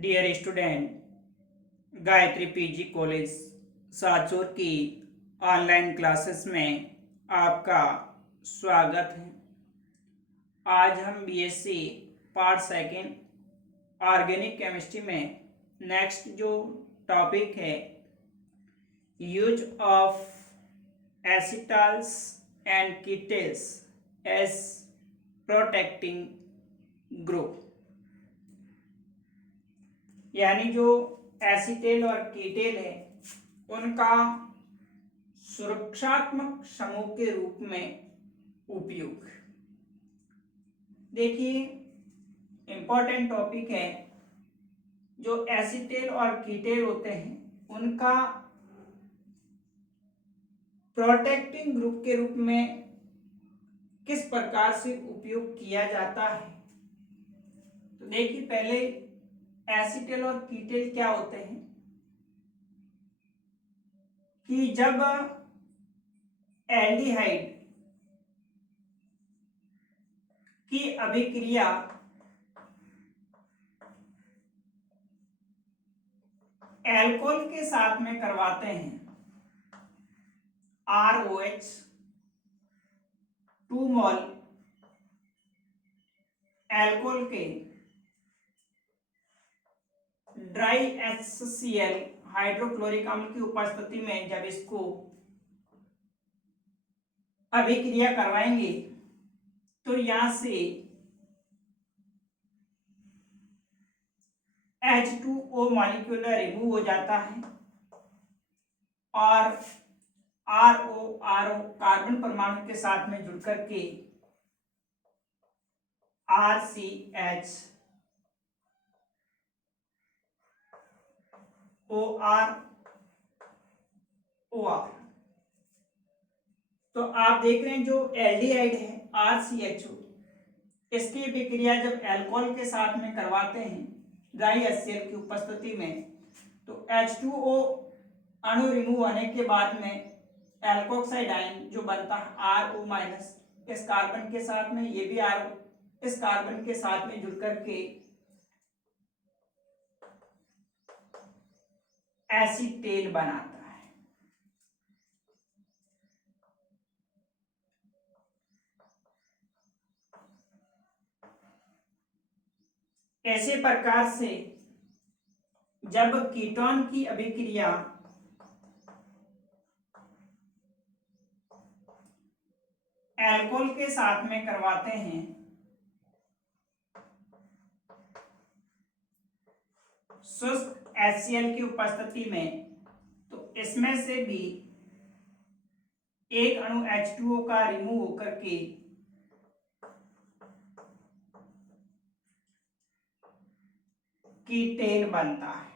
Dear student, Gayatri PG college Sanchore की online classes में आपका स्वागत है। आज हम BSc part second organic chemistry में नेक्स्ट जो टॉपिक है, use of acetals and ketals as protecting group, यानी जो एसिटेल और कीटेल है उनका सुरक्षात्मक समूह के रूप में उपयोग। देखिए, इंपॉर्टेंट टॉपिक है। जो एसिटेल और कीटेल होते हैं उनका प्रोटेक्टिंग ग्रुप के रूप में किस प्रकार से उपयोग किया जाता है। तो देखिए, पहले एसिटेल और कीटेल क्या होते हैं कि जब एल्डिहाइड की अभिक्रिया एल्कोहल के साथ में करवाते हैं, ROH 2 मोल एल्कोहल के ड्राई HCl हाइड्रोक्लोरिक अम्ल की उपस्थिति में जब इसको अभिक्रिया करवाएंगे तो यहां से H2O मॉलिक्यूल रिमूव हो जाता है और RO कार्बन परमाणु के साथ में जुड़ करके RCH OR। तो आप देख रहे हैं जो एल्डिहाइड है RCHO, इसकी विक्रिया जब अल्कोहल के साथ में करवाते हैं ड्राई HCl की उपस्थिति में, तो H2O अणु रिमूव होने के बाद में एल्कोक्साइड आयन जो बनता है RO- इस कार्बन के साथ में, ये भी R इस कार्बन के साथ में जुड़ करके एसीटेल बनाता है। ऐसे प्रकार से जब कीटोन की अभिक्रिया एल्कोहल के साथ में करवाते हैं शुष्क HCl की उपस्थिति में, तो इसमें से भी एक अणु H2O का रिमूव होकर के कीटेन बनता है।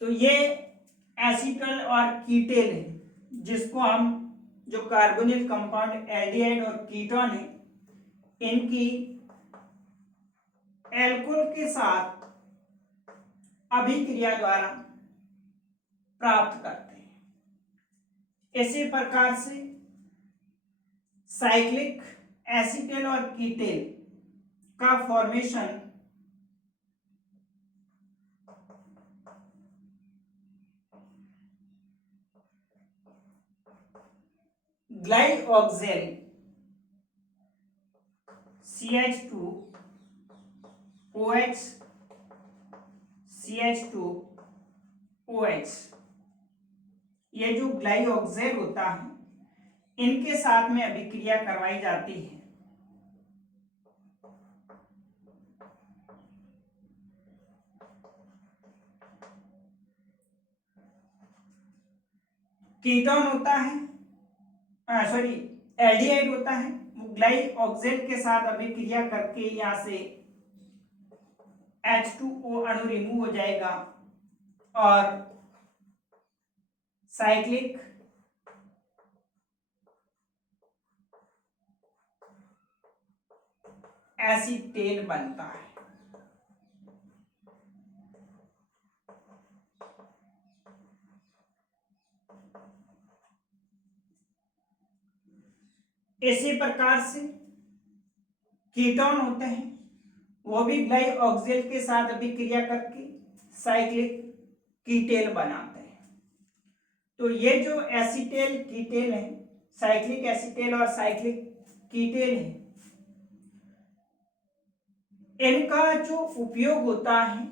तो ये एसिटल और कीटेल है, जिसको हम जो कार्बोनिल कंपाउंड एल्डिहाइड और कीटोन है इनकी एल्कोहल के साथ अभिक्रिया द्वारा प्राप्त करते हैं। इसी प्रकार से साइक्लिक एसिटेल और कीटेल का फॉर्मेशन ग्लाइऑक्सेल CH2OH CH2OH, ये जो ग्लाइऑक्सेल होता है इनके साथ में अभिक्रिया करवाई जाती है। कीटोन होता है, सॉरी, एल्डिहाइड होता है, वो ग्लाइऑक्सेल के साथ अभिक्रिया करके यहाँ से H2O अणु रिमूव हो जाएगा और साइक्लिक एसीटेन बनता है। इसी प्रकार से कीटोन होते हैं, वो भी ग्लाइऑक्सिल के साथ अभिक्रिया करके साइक्लिक कीटेल बनाते हैं। तो ये जो एसीटेल कीटेल है, साइक्लिक एसीटेल और साइक्लिक कीटेल है, इनका जो उपयोग होता है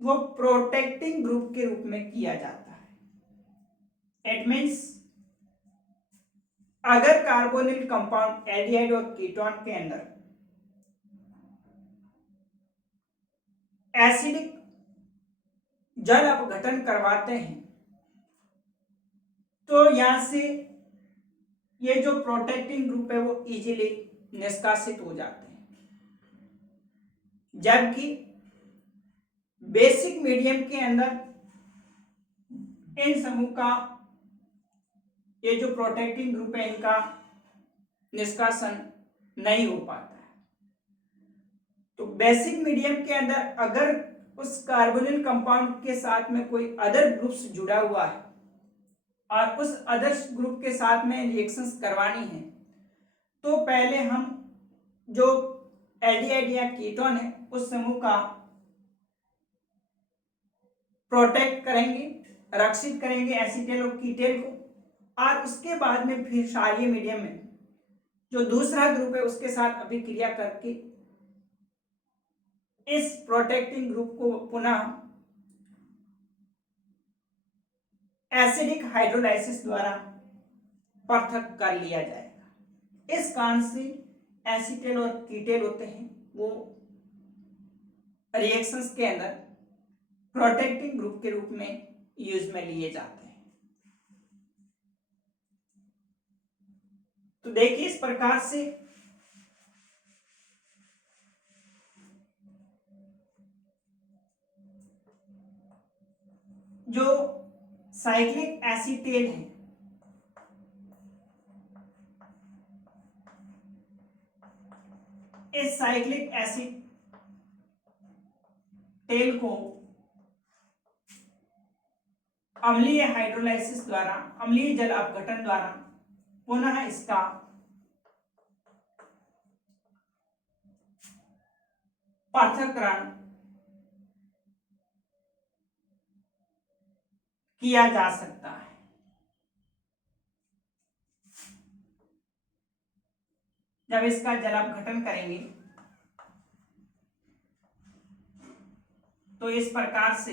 वो प्रोटेक्टिंग ग्रुप के रूप में किया जाता है। इट मीन्स अगर कार्बोनिल कंपाउंड एल्डिहाइड और कीटोन के अंदर एसिडिक जल अपघटन करवाते हैं तो यहां से ये जो प्रोटेक्टिंग ग्रुप है वो इजीली निष्कासित हो जाते हैं, जबकि बेसिक मीडियम के अंदर इन समूह का ये जो प्रोटेक्टिंग ग्रुप है इनका निष्कासन नहीं हो पाता है। तो बेसिक मीडियम के अंदर अगर उस कार्बोनिल कंपाउंड के साथ में कोई अदर ग्रुप्स जुड़ा हुआ है और उस अदर ग्रुप के साथ में रिएक्शंस करवानी है, तो पहले हम जो एल्डिहाइड या कीटोन है उस समूह का प्रोटेक्ट करेंगे, रक्षित करेंगे एसीटेल और कीटेल को, और उसके बाद में फिर क्षारीय मीडियम में जो दूसरा ग्रुप है उसके साथ अभिक्रिया करके इस प्रोटेक्टिंग ग्रुप को पुनः एसिडिक हाइड्रोलाइसिस द्वारा पृथक कर लिया जाएगा। इस कारण से एसीटेल और कीटेल होते हैं वो रिएक्शंस के अंदर प्रोटेक्टिंग ग्रुप के रूप में यूज में लिए जाते हैं। तो देखिए इस प्रकार से जो साइक्लिक एसीटेल है इस साइक्लिक एसीटेल को अम्लीय हाइड्रोलाइसिस द्वारा, अम्लीय जल अपघटन द्वारा पुनः इसका पृथक्करण किया जा सकता है। जब इसका जल अपघटन करेंगे तो इस प्रकार से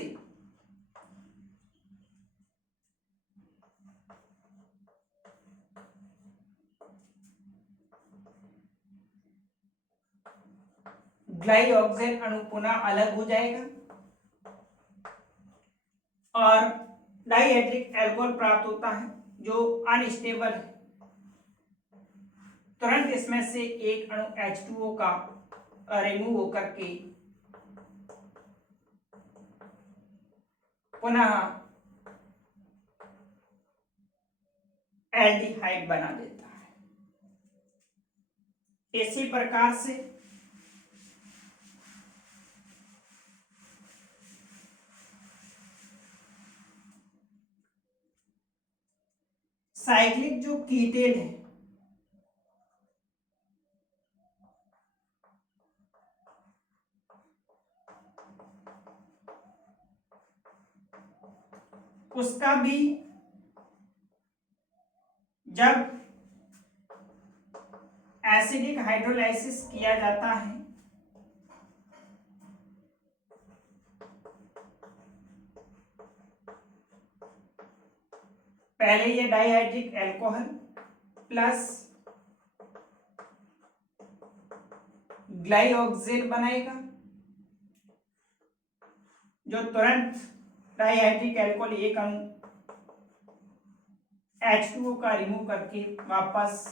ग्लाइऑक्सिल अणु पुनः अलग हो जाएगा और डाइहाइड्रिक अल्कोहल प्राप्त होता है जो अनस्टेबल है। तुरंत इसमें से एक अणु H2O का रिमूव होकर के पुनः एल्डिहाइड बना देता है। इसी प्रकार से साइक्लिक जो कीटेल है उसका भी जब एसिडिक हाइड्रोलाइसिस किया जाता है पहले ये डाइहाइड्रिक अल्कोहल प्लस ग्लाइऑक्सिल बनाएगा जो तुरंत डाइहाइड्रिक अल्कोहल एक अणु H2O का रिमूव करके वापस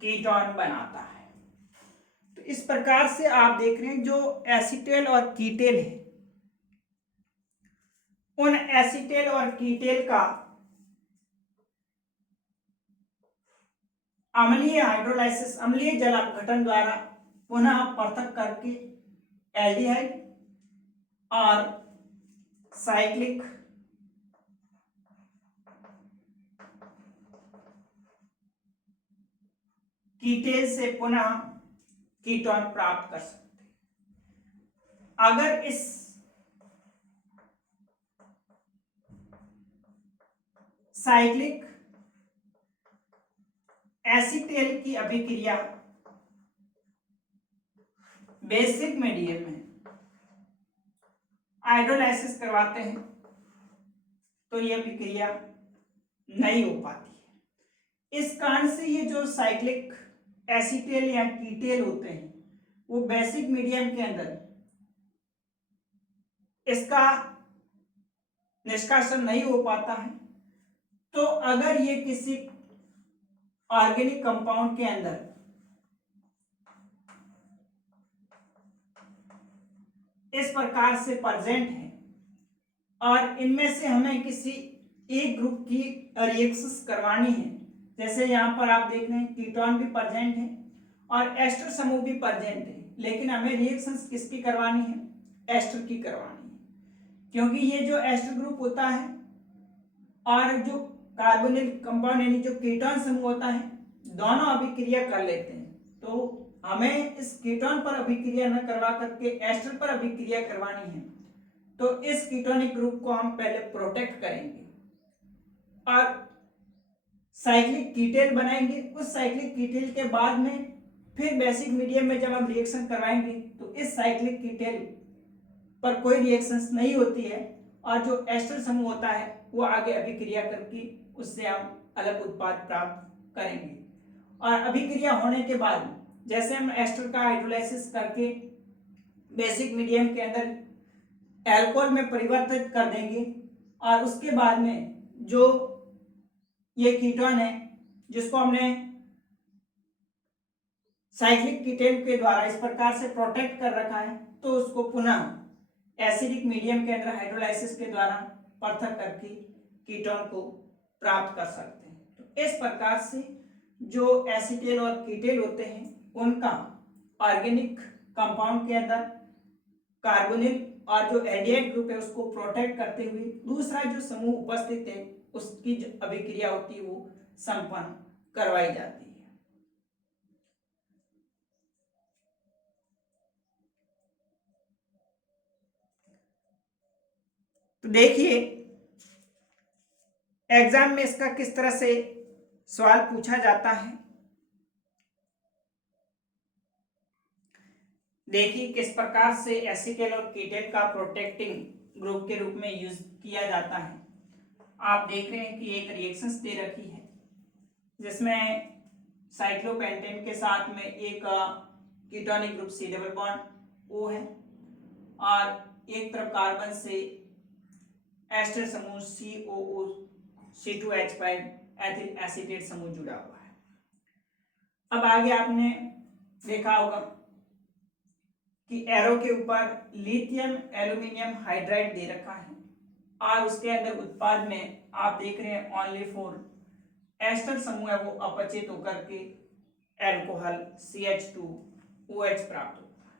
कीटोन बनाता है। तो इस प्रकार से आप देख रहे हैं जो एसीटेल और कीटेल है उन एसीटेल और कीटेल का अम्लीय हाइड्रोलाइसिस, अम्लीय जल अपघटन द्वारा पुनः पृथक करके एल्डिहाइड और साइक्लिक कीटेन से पुनः कीटोन प्राप्त कर सकते हैं। अगर इस साइक्लिक एसिटेल की अभिक्रिया बेसिक मीडियम में हाइड्रोलाइसिस करवाते हैं तो यह अभिक्रिया नहीं हो पाती है। इस कारण से ये जो साइक्लिक एसिटेल या कीटेल होते हैं वो बेसिक मीडियम के अंदर इसका निष्कासन नहीं हो पाता है। तो अगर ये किसी ऑर्गेनिक कंपाउंड के अंदर इस प्रकार से प्रेजेंट है और इनमें से हमें किसी एक ग्रुप की रिएक्शंस करवानी है, जैसे यहाँ पर आप देख रहे हैं कीटोन भी प्रेजेंट है और एस्टर समूह भी प्रेजेंट है, लेकिन हमें रिएक्शंस किसकी करवानी है? एस्टर की करवानी है, क्योंकि ये जो एस्टर ग्रुप होता है और जो कार्बोनिल कंपाउंड यानी जो कीटोन समूह होता है दोनों अभिक्रिया कर लेते हैं। तो हमें इस कीटोन पर अभिक्रिया न करवा करके एस्टर पर अभिक्रिया करवानी है। तो इस कीटोनिक ग्रुप को हम पहले प्रोटेक्ट करेंगे और साइक्लिक कीटेल बनाएंगे। उस साइक्लिक कीटेल के बाद में फिर बेसिक मीडियम में जब हम रिएक्शन करवाएंगे तो इस साइक्लिक कीटेल पर कोई रिएक्शंस नहीं होती है और जो एस्टर समूह होता है वो आगे अभिक्रिया करके उससे हम अलग उत्पाद प्राप्त करेंगे। और अभिक्रिया होने के बाद जैसे हम एस्टर का हाइड्रोलाइसिस करके बेसिक मीडियम के अंदर एल्कोहल में परिवर्तित कर देंगे और उसके बाद में जो ये कीटोन है जिसको हमने साइक्लिक कीटेन के द्वारा इस प्रकार से प्रोटेक्ट कर रखा है तो उसको पुनः एसिडिक मीडियम के अंदर हाइड्रोलाइसिस के द्वारा पृथक करके कीटोन को प्राप्त कर सकते हैं। तो इस प्रकार से जो एसिटेल और कीटेल होते हैं उनका ऑर्गेनिक कंपाउंड के अंदर कार्बोनिल और जो एल्डिहाइड ग्रुप है उसको प्रोटेक्ट करते हुए दूसरा जो समूह उपस्थित है उसकी जो अभिक्रिया होती है वो संपन्न करवाई जाती है। तो देखिए एग्जाम में इसका किस तरह से सवाल पूछा जाता है। देखिए किस प्रकार से एसिटेल और कीटेल का प्रोटेक्टिंग ग्रुप के रूप में यूज किया जाता है। आप देख रहे हैं कि एक रिएक्शंस दे रखी है जिसमें साइक्लोपेंटेन के साथ में एक ketonic group C double bond O है और एक तरफ कार्बन से एस्टर समूह COO C2H5 एथिल एसीटेट समूह जुड़ा हुआ है। अब आगे आपने देखा होगा कि एरो के ऊपर लिथियम एल्यूमिनियम हाइड्राइड दे रखा है और उसके अंदर उत्पाद में आप देख रहे हैं ओनली फॉर एस्टर समूह है वो अपचित होकर के एल्कोहल CH2OH प्राप्त होता है।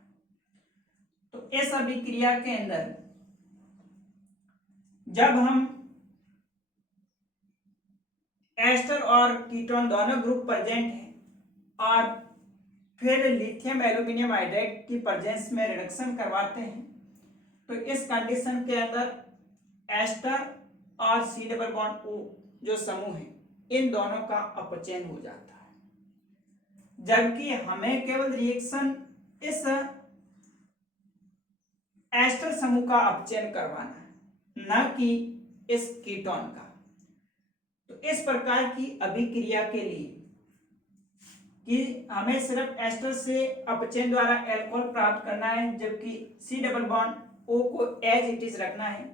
तो इस अभिक्रिया के अंदर जब हम एस्टर और कीटोन दोनों ग्रुप प्रेजेंट हैं और फिर लिथियम एल्यूमिनियम हाइड्राइड की प्रेजेंस में रिडक्शन करवाते हैं तो इस कंडीशन के अंदर एस्टर और C डबल बॉन्ड O जो समूह है इन दोनों का अपचयन हो जाता है, जबकि हमें केवल रिएक्शन इस एस्टर समूह का अपचयन करवाना है न कि इस कीटोन का। तो इस प्रकार की अभिक्रिया के लिए कि हमें सिर्फ एस्टर से अपचयन द्वारा एल्कोहल प्राप्त करना है जबकि C डबल बॉन्ड O को एज इट इज रखना है।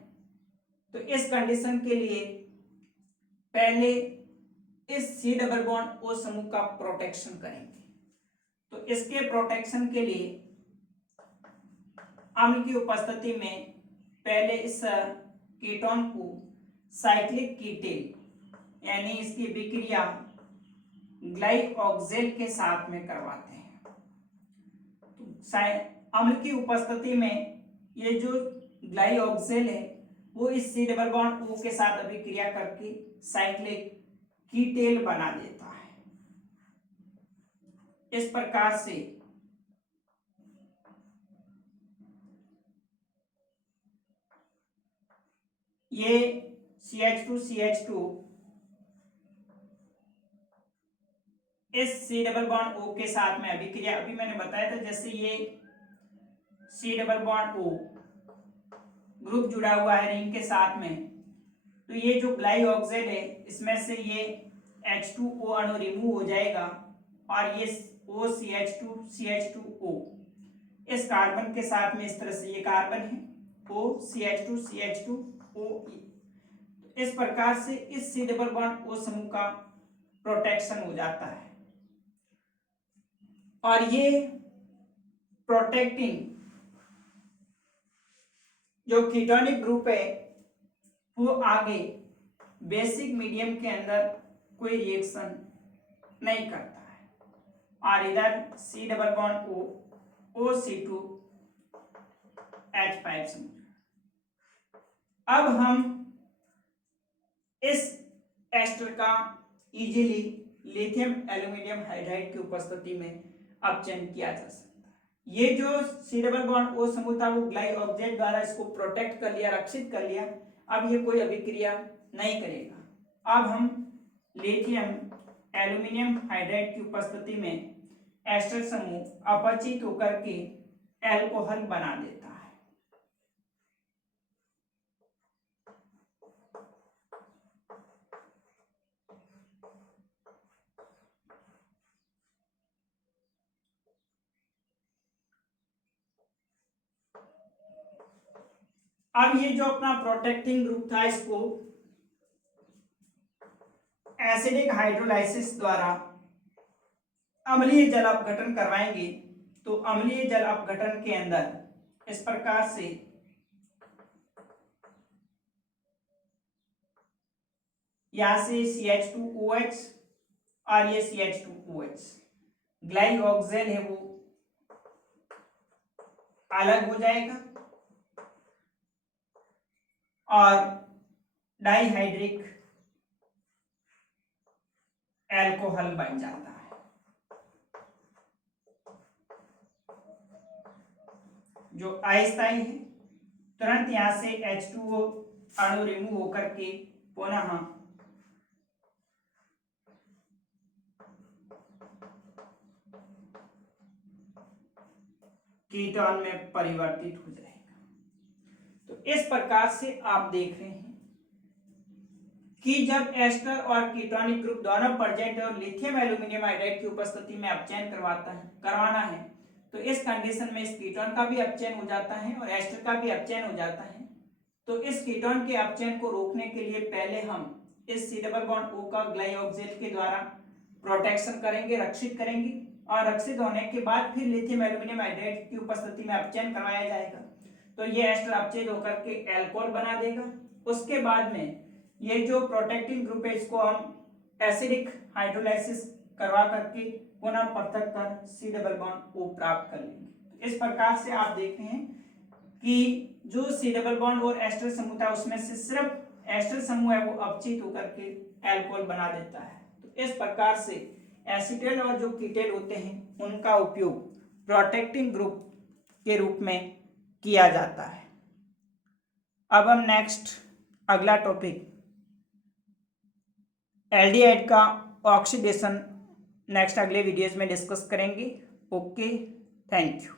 तो इस कंडीशन के लिए पहले इस C डबल बॉन्ड O समूह का प्रोटेक्शन करेंगे। तो इसके प्रोटेक्शन के लिए अम्ल की उपस्थिति में पहले इस कीटोन को साइक्लिक कीटेल यानी इसकी विक्रिया ग्लाइकोक्सेल के साथ में करवाते हैं। तो अम्ल की उपस्थिति में ये जो ग्लाइऑक्सिल है वो इस सी डबल बॉन्ड ओ के साथ अभिक्रिया करके साइक्लिक कीटेल बना देता है। इस प्रकार से ये CH2 इस सी डबल बॉन्ड ओ के साथ में अभिक्रिया, अभी मैंने बताया था जैसे ये C double bond O group जुड़ा हुआ है रिंग के साथ में, तो ये जो ग्लाइऑक्सिल है इसमें से ये H2O अणु रिमूव हो जाएगा और ये OCH2CH2O इस कार्बन के साथ में इस तरह से ये कार्बन है OCH2CH2O, इस प्रकार से इस सी डबल बॉन्ड ओ समूह का प्रोटेक्शन हो जाता है और ये प्रोटेक्टिंग जो कीटोनिक ग्रुप है वो आगे बेसिक मीडियम के अंदर कोई रिएक्शन नहीं करता है और इधर सी डबल बॉन्ड ओ OC2H5 समूह। अब हम इस एस्टर का इजीली लिथियम एल्यूमिनियम हाइड्राइड की उपस्थिति में अपचयन किया जा सकता है। ये जो सी डबल बॉन्ड ओ समूह था वो ग्लाइऑक्साइड द्वारा इसको प्रोटेक्ट कर लिया, रक्षित कर लिया, अब ये कोई अभिक्रिया नहीं करेगा। अब हम लिथियम एल्यूमिनियम हाइड्राइड की उपस्थिति में एस्टर समूह अपचित होकर के एल्कोहल बना देता है। अब ये जो अपना प्रोटेक्टिंग ग्रुप था इसको एसिडिक हाइड्रोलाइसिस द्वारा अम्लीय जल अपघटन करवाएंगे, तो अम्लीय जल अपघटन के अंदर इस प्रकार से यहां से CH2OH और ये CH2OH ग्लाइऑक्सिल है वो अलग हो जाएगा और डाइहाइड्रिक एल्कोहल बन जाता है। जो अस्थायी है तुरंत यहां से H2O अणु रिमूव होकर के पुनः कीटोन में परिवर्तित हो जाएगा। तो इस प्रकार से आप देख रहे हैं कि जब एस्टर और कीटोनिक ग्रुप दोनों प्रेजेंट और लिथियम एल्यूमिनियम हाइड्राइड की उपस्थिति में अपचयन करवाना है, तो इस कंडीशन में इस कीटोन का भी अपचयन हो जाता है और एस्टर का भी अपचयन हो जाता है। तो इस कीटोन के अपचयन को रोकने के लिए पहले हम इस सी डबल बॉन्ड ओ का ग्लाइऑक्सिल के द्वारा प्रोटेक्शन करेंगे, रक्षित करेंगे और रक्षित होने के बाद फिर लिथियम एल्यूमिनियम हाइड्राइड की उपस्थिति में अपचयन करवाया जाएगा। तो ये एस्टर अपचयित होकर के एल्कोहल बना देगा। उसके बाद में ये जो प्रोटेक्टिंग ग्रुप है इसको हम एसिडिक हाइड्रोलाइसिस करवा करके पुनः पृथक कर सी डबल बॉन्ड ओ प्राप्त कर लेंगे। इस प्रकार से आप देख रहे हैं कि जो सी डबल बॉन्ड और एस्टर समूह था उसमें से सिर्फ एस्टर समूह है वो अपचित होकर के एल्कोहल बना देता है। तो इस प्रकार से एसिटेट और जो कीटेट होते हैं उनका उपयोग प्रोटेक्टिंग ग्रुप के रूप में किया जाता है। अब हम नेक्स्ट अगला टॉपिक एल्डिहाइड का ऑक्सीडेशन नेक्स्ट अगले वीडियोस में डिस्कस करेंगे। Okay, thank you.